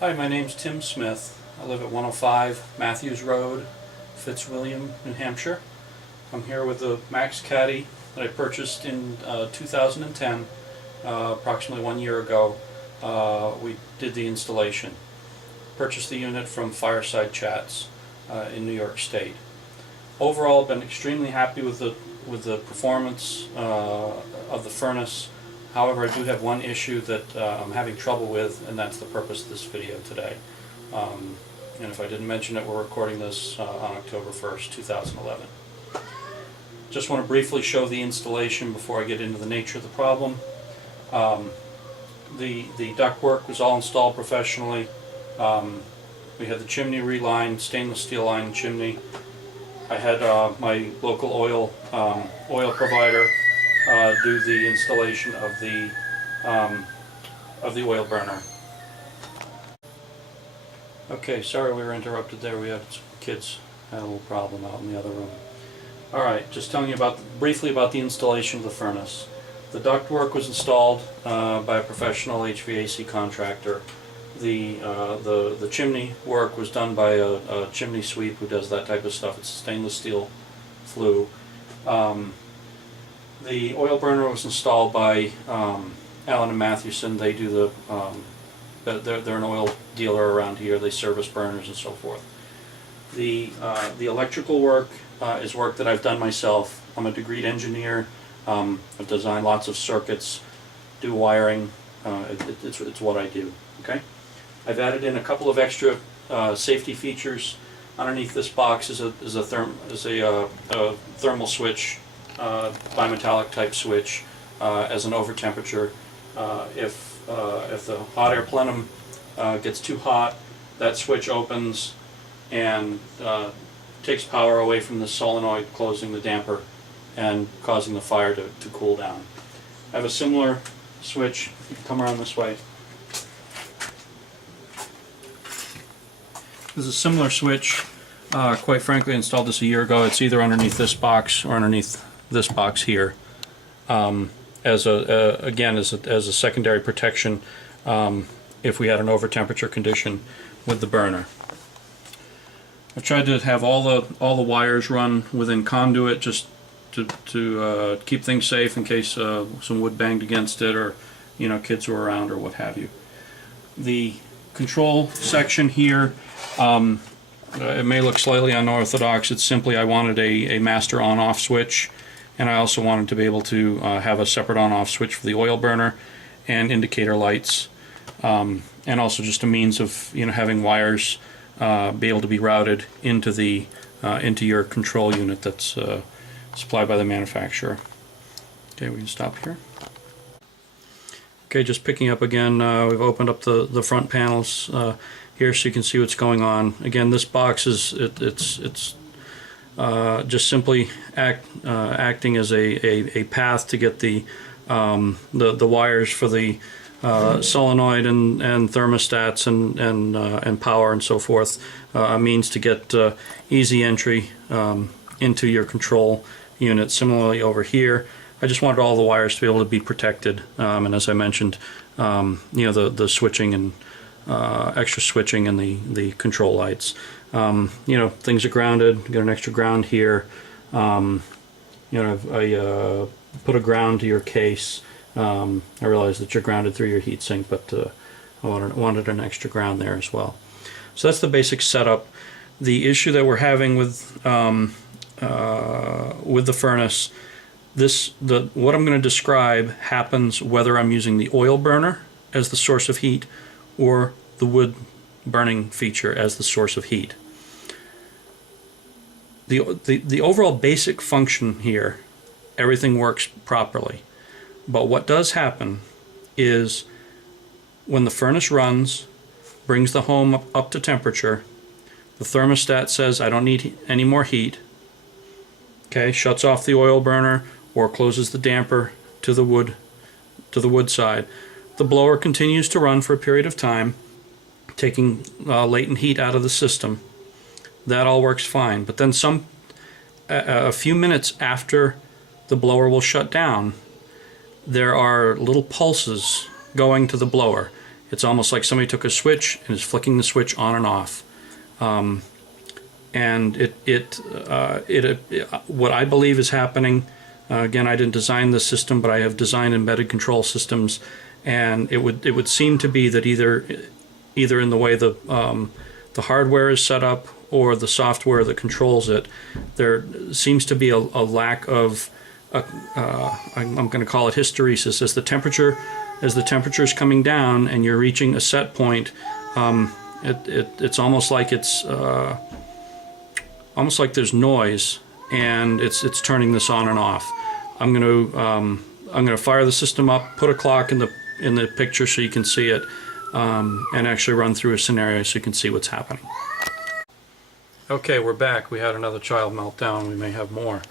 Hi, my name's Tim Smith. I live at 105 Matthews Road, Fitzwilliam, New Hampshire. I'm here with the Max Caddy that I purchased in 2010, approximately 1 year ago. We did the installation. Purchased the unit from Fireside Chats in New York State. Overall, been extremely happy with the performance of the furnace. However, I do have one issue that I'm having trouble with, and that's the purpose of this video today. And if I didn't mention it, we're recording this on October 1st, 2011. Just want to briefly show the installation before I get into the nature of the problem. The ductwork was all installed professionally. We had the chimney relined, stainless steel lined chimney. I had my local oil provider do the installation of the oil burner. Okay, sorry we were interrupted there. We had some kids had a little problem out in the other room. All right, just telling you briefly about the installation of the furnace. The ductwork was installed by a professional HVAC contractor. The chimney work was done by a chimney sweep who does that type of stuff. It's a stainless steel flue. The oil burner was installed by Allen & Mathewson. They do they're an oil dealer around here. They service burners and so forth. The electrical work is work that I've done myself. I'm a degreed engineer. I've designed lots of circuits, do wiring. It's what I do. Okay. I've added in a couple of extra safety features. Underneath this box is a thermal switch. Bimetallic type switch as an over temperature. If the hot air plenum gets too hot, that switch opens and takes power away from the solenoid, closing the damper and causing the fire to cool down. I have a similar switch. You can come around this way. There's a similar switch. Quite frankly, I installed this a year ago. It's either underneath this box or underneath this box here, as a secondary protection if we had an over temperature condition with the burner. I've tried to have all the wires run within conduit just to keep things safe in case some wood banged against it, or kids were around or what have you. The control section here, it may look slightly unorthodox. It's simply I wanted a master on-off switch. And I also wanted to be able to have a separate on-off switch for the oil burner and indicator lights, and also just a means of having wires be able to be routed into your control unit that's supplied by the manufacturer. Okay, we can stop here. Okay, just picking up again. We've opened up the front panels here so you can see what's going on. Again, this box is just simply acting as a path to get the wires for the solenoid and thermostats and power and so forth, a means to get easy entry into your control unit. Similarly over here, I just wanted all the wires to be able to be protected, and as I mentioned, the switching and extra switching and the control lights. Things are grounded. Got an extra ground here. I put a ground to your case. I realize that you're grounded through your heatsink, but I wanted an extra ground there as well. So that's the basic setup. The issue that we're having with the furnace, what I'm going to describe happens whether I'm using the oil burner as the source of heat or the wood burning feature as the source of heat. The overall basic function here, everything works properly. But what does happen is when the furnace runs, brings the home up to temperature, the thermostat says I don't need any more heat, okay, shuts off the oil burner or closes the damper to the wood side. The blower continues to run for a period of time, taking latent heat out of the system. That all works fine, but then a few minutes after the blower will shut down, there are little pulses going to the blower, It's almost like somebody took a switch and is flicking the switch on and off. And what I believe is happening, again, I didn't design the system, but I have designed embedded control systems, and it would seem to be that either in the way the hardware is set up or the software that controls it, there seems to be a lack of I'm going to call it hysteresis. As the temperature is coming down and you're reaching a set point, it's almost like there's noise, and it's turning this on and off. I'm going to fire the system up, put a clock in the picture so you can see it, and actually run through a scenario so you can see what's happening. Okay, we're back. We had another child meltdown. We may have more.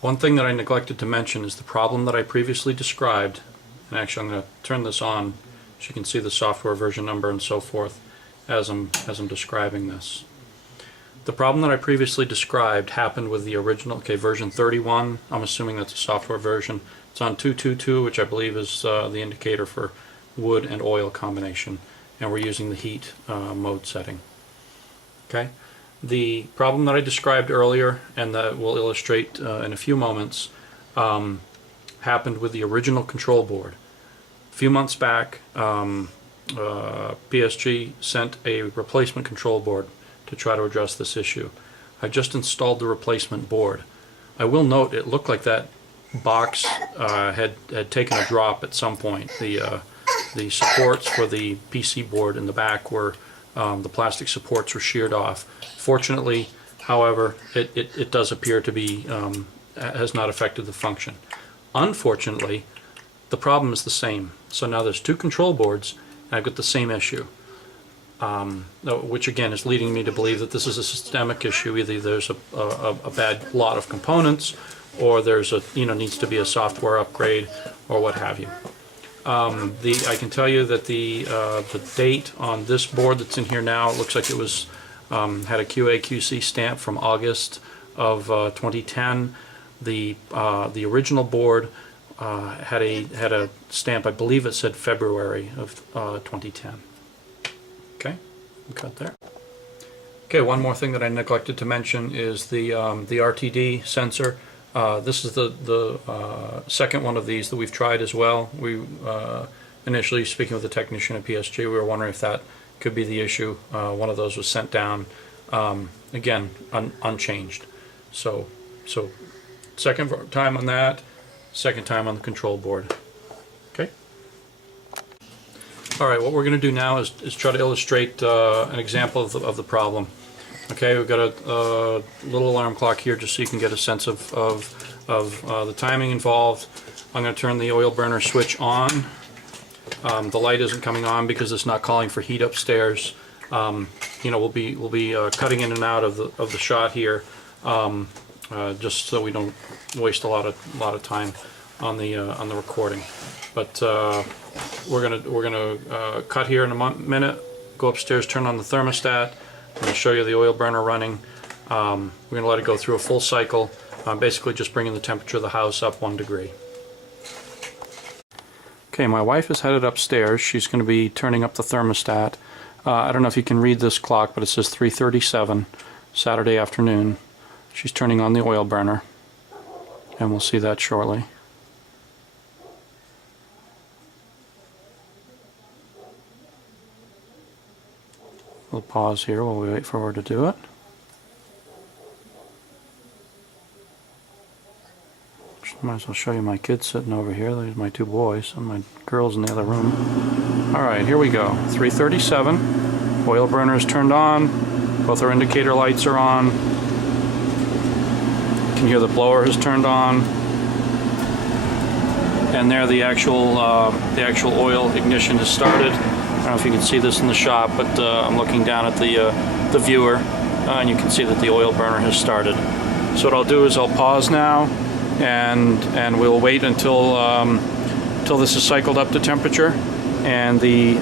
One thing that I neglected to mention is the problem that I previously described, and actually I'm going to turn this on so you can see the software version number and so forth as I'm describing this. The problem that I previously described happened with the original, version 31. I'm assuming that's a software version. It's on 222, which I believe is the indicator for wood and oil combination, and we're using the heat mode setting. Okay. The problem that I described earlier, and that we'll illustrate in a few moments, happened with the original control board. A few months back, PSG sent a replacement control board to try to address this issue. I just installed the replacement board. I will note it looked like that box had taken a drop at some point. The supports for the PC board in the back were the plastic supports were sheared off. Fortunately, however, it does appear to be has not affected the function. Unfortunately, the problem is the same. So now there's two control boards, and I've got the same issue, which again is leading me to believe that this is a systemic issue. Either there's a bad lot of components, or there's needs to be a software upgrade, or what have you. I can tell you that the date on this board that's in here now, it looks like it was had a QA/QC stamp from August of 2010. The original board had a stamp, I believe it said February of 2010. Okay, cut there. Okay, one more thing that I neglected to mention is the RTD sensor. This is the second one of these that we've tried as well. We initially, speaking with the technician at PSG, we were wondering if that could be the issue. One of those was sent down, again, unchanged. So second time on that, second time on the control board. Okay. All right, what we're going to do now is try to illustrate an example of the problem. Okay, we've got a little alarm clock here just so you can get a sense of the timing involved. I'm going to turn the oil burner switch on. The light isn't coming on because it's not calling for heat upstairs. We'll be cutting in and out of the shot here, just so we don't waste a lot of time on the recording. But we're gonna cut here in a minute. Go upstairs, turn on the thermostat. I'm going to show you the oil burner running. We're going to let it go through a full cycle, basically just bringing the temperature of the house up 1 degree. Okay, my wife is headed upstairs. She's going to be turning up the thermostat. I don't know if you can read this clock, but it says 3:37, Saturday afternoon. She's turning on the oil burner, and we'll see that shortly. We'll pause here while we wait for her to do it. Might as well show you my kids sitting over here. There's my two boys and my girls in the other room. Alright, here we go. 3:37. Oil burner is turned on. Both our indicator lights are on. You can hear the blower has turned on. And there the actual oil ignition has started. I don't know if you can see this in the shop, but I'm looking down at the viewer, and you can see that the oil burner has started. So what I'll do is I'll pause now, and we'll wait until this is cycled up to temperature, and the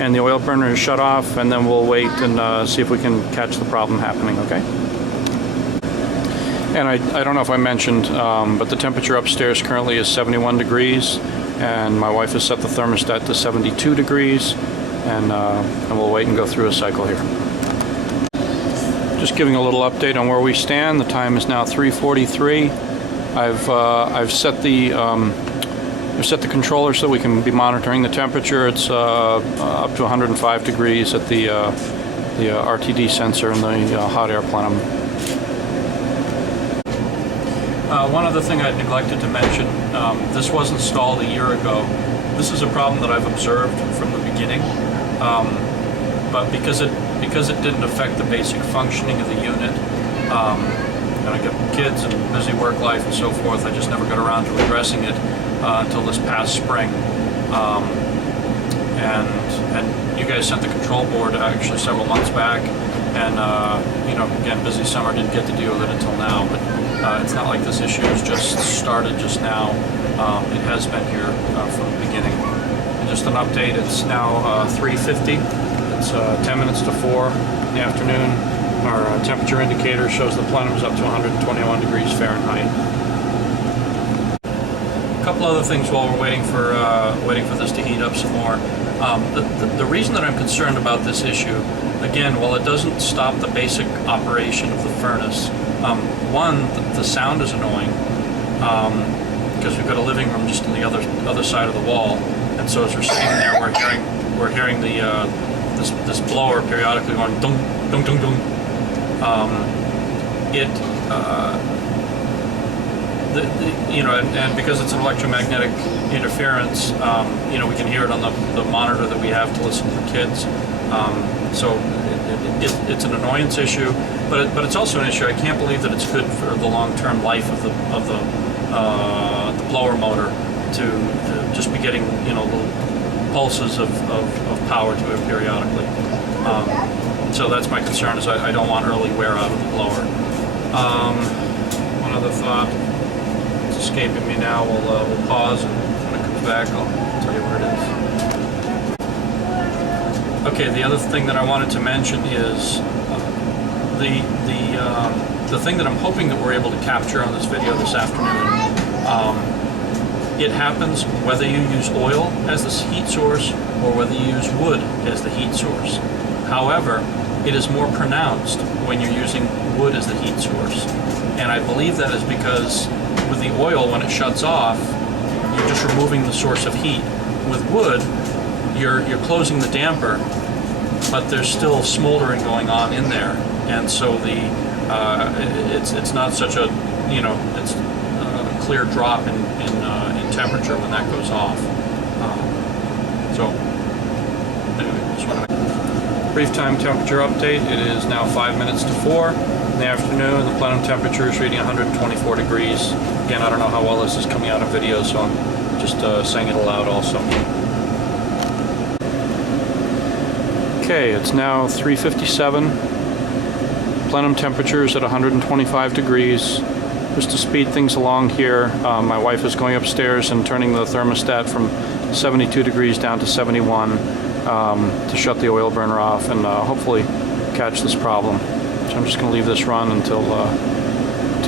oil burner is shut off, and then we'll wait and see if we can catch the problem happening. Okay. And I don't know if I mentioned, but the temperature upstairs currently is 71 degrees. and my wife has set the thermostat to 72 degrees, and we'll wait and go through a cycle here. Just giving a little update on where we stand. The time is now 3:43. I've set the controller so we can be monitoring the temperature. It's up to 105 degrees at the RTD sensor and the hot air plenum. One other thing I neglected to mention, this was installed a year ago. This is a problem that I've observed from the beginning, but because it didn't affect the basic functioning of the unit, and I got kids and busy work life and so forth, I just never got around to addressing it until this past spring. And you guys sent the control board actually several months back, and you know, again, busy summer, didn't get to deal with it until now, but it's not like this issue has just started just now. It has been here from the beginning. And just an update, it's now 3:50. It's 10 minutes to 4 in the afternoon. Our temperature indicator shows the plenum is up to 121 degrees Fahrenheit. A couple other things while we're waiting for this to heat up some more. The reason that I'm concerned about this issue, again, while it doesn't stop the basic operation of the furnace, one, the sound is annoying because we've got a living room just on the other side of the wall, and so as we're sitting there, we're hearing the this blower periodically going dong dong dong dong. You know, and because it's an electromagnetic interference, you know, we can hear it on the monitor that we have to listen to the kids. So it's an annoyance issue, but it's also an issue. I can't believe that it's good for the long-term life of the blower motor to just be getting, you know, little pulses of power to it periodically. So that's my concern, is I don't want early wear out of the blower. One other thought, it's escaping me now. We'll pause, and when it comes back, I'll tell you where it is. Okay, the other thing that I wanted to mention is the thing that I'm hoping that we're able to capture on this video this afternoon. It happens whether you use oil as the heat source or whether you use wood as the heat source. However, it is more pronounced when you're using wood as the heat source. And I believe that is because with the oil, when it shuts off, you're just removing the source of heat. With wood, you're closing the damper, but there's still smoldering going on in there, and so it's not such a, you know, it's a clear drop in temperature when that goes off. So anyway, just want to brief time temperature update. It is now 5 minutes to 4 in the afternoon. The plenum temperature is reading 124 degrees. Again, I don't know how well this is coming out in video, so I'm just saying it aloud also. Okay, it's now 3:57. Plenum temperature is at 125 degrees. Just to speed things along here, my wife is going upstairs and turning the thermostat from 72 degrees down to 71 to shut the oil burner off and hopefully catch this problem. So I'm just going to leave this run until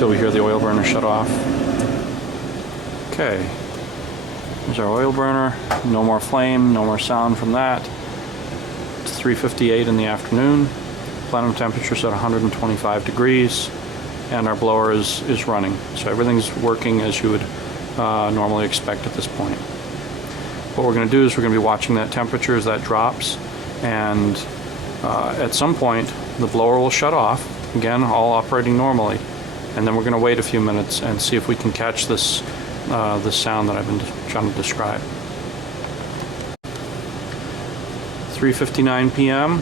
we hear the oil burner shut off. Okay, there's our oil burner. No more flame, no more sound from that. It's 3:58 in the afternoon. Plenum temperature is at 125 degrees, and our blower is running. So everything's working as you would normally expect at this point. What we're going to do is we're going to be watching that temperature as that drops, and at some point the blower will shut off, again all operating normally, and then we're going to wait a few minutes and see if we can catch this sound that I've been trying to describe. 3:59 p.m.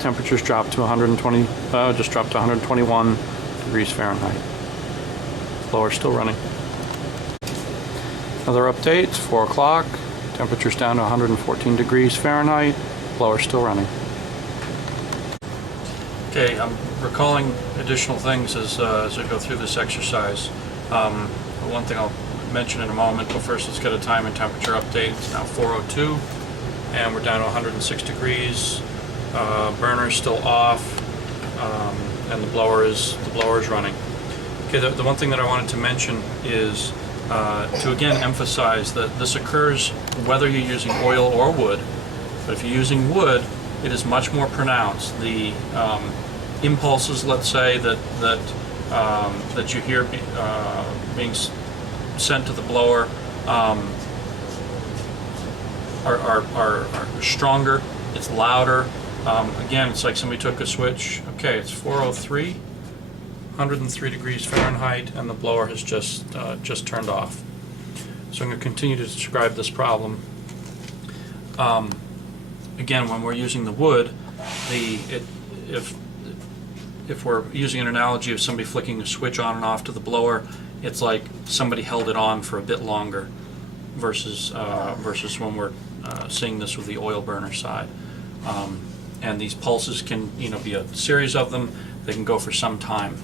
Temperatures dropped to 120, just dropped to 121 degrees Fahrenheit. Blower still running. Another update, it's 4 o'clock. Temperature's down to 114 degrees Fahrenheit. Blower still running. Okay, I'm recalling additional things as I go through this exercise. One thing I'll mention in a moment, but first let's get a time and temperature update. It's now 4:02, and we're down to 106 degrees. Burner is still off, and the blower is running. Okay, the one thing that I wanted to mention is to again emphasize that this occurs whether you're using oil or wood. But if you're using wood, it is much more pronounced. The impulses, let's say, that you hear being sent to the blower are stronger. It's louder. Again, it's like somebody took a switch. Okay, it's 403, 103 degrees Fahrenheit, and the blower has just turned off. So I'm going to continue to describe this problem. Again, when we're using the wood, if we're using an analogy of somebody flicking a switch on and off to the blower, it's like somebody held it on for a bit longer versus when we're seeing this with the oil burner side. And these pulses can be a series of them. They can go for some time,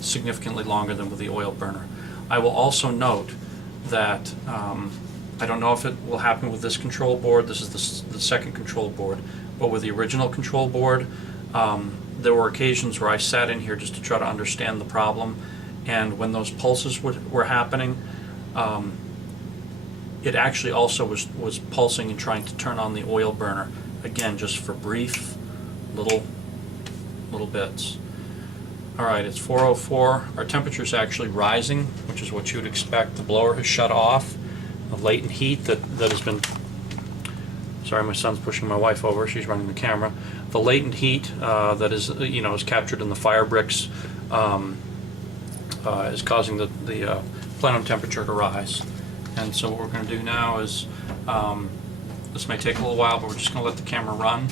significantly longer than with the oil burner. I will also note that I don't know if it will happen with this control board. This is the second control board, but with the original control board, there were occasions where I sat in here just to try to understand the problem, and when those pulses were happening, it actually also was pulsing and trying to turn on the oil burner, again just for brief little bits. All right, it's 4:04. Our temperature is actually rising, which is what you would expect. The blower has shut off. The latent heat that has been, sorry, my son's pushing my wife over, she's running the camera. The latent heat that is is captured in the fire bricks is causing the plenum temperature to rise. And so what we're going to do now is, this may take a little while, but we're just going to let the camera run,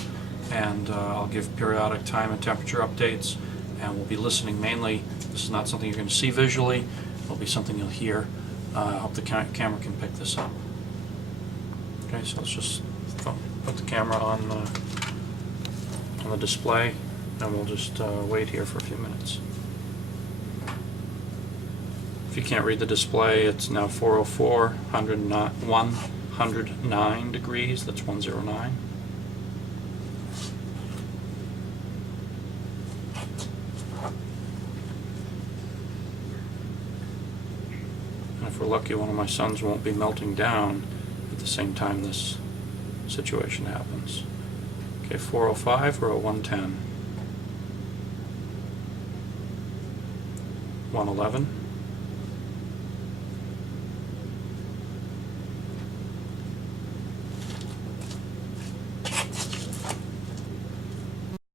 and I'll give periodic time and temperature updates, and we'll be listening mainly. This is not something you're going to see visually, it'll be something you'll hear. I hope the camera can pick this up. Okay, so let's just put the camera on the display, and we'll just wait here for a few minutes. If you can't read the display, it's now 4:04, 109 degrees, that's 109. And if we're lucky, one of my sons won't be melting down at the same time this situation happens. Okay, 4:05, we're at 110. 111.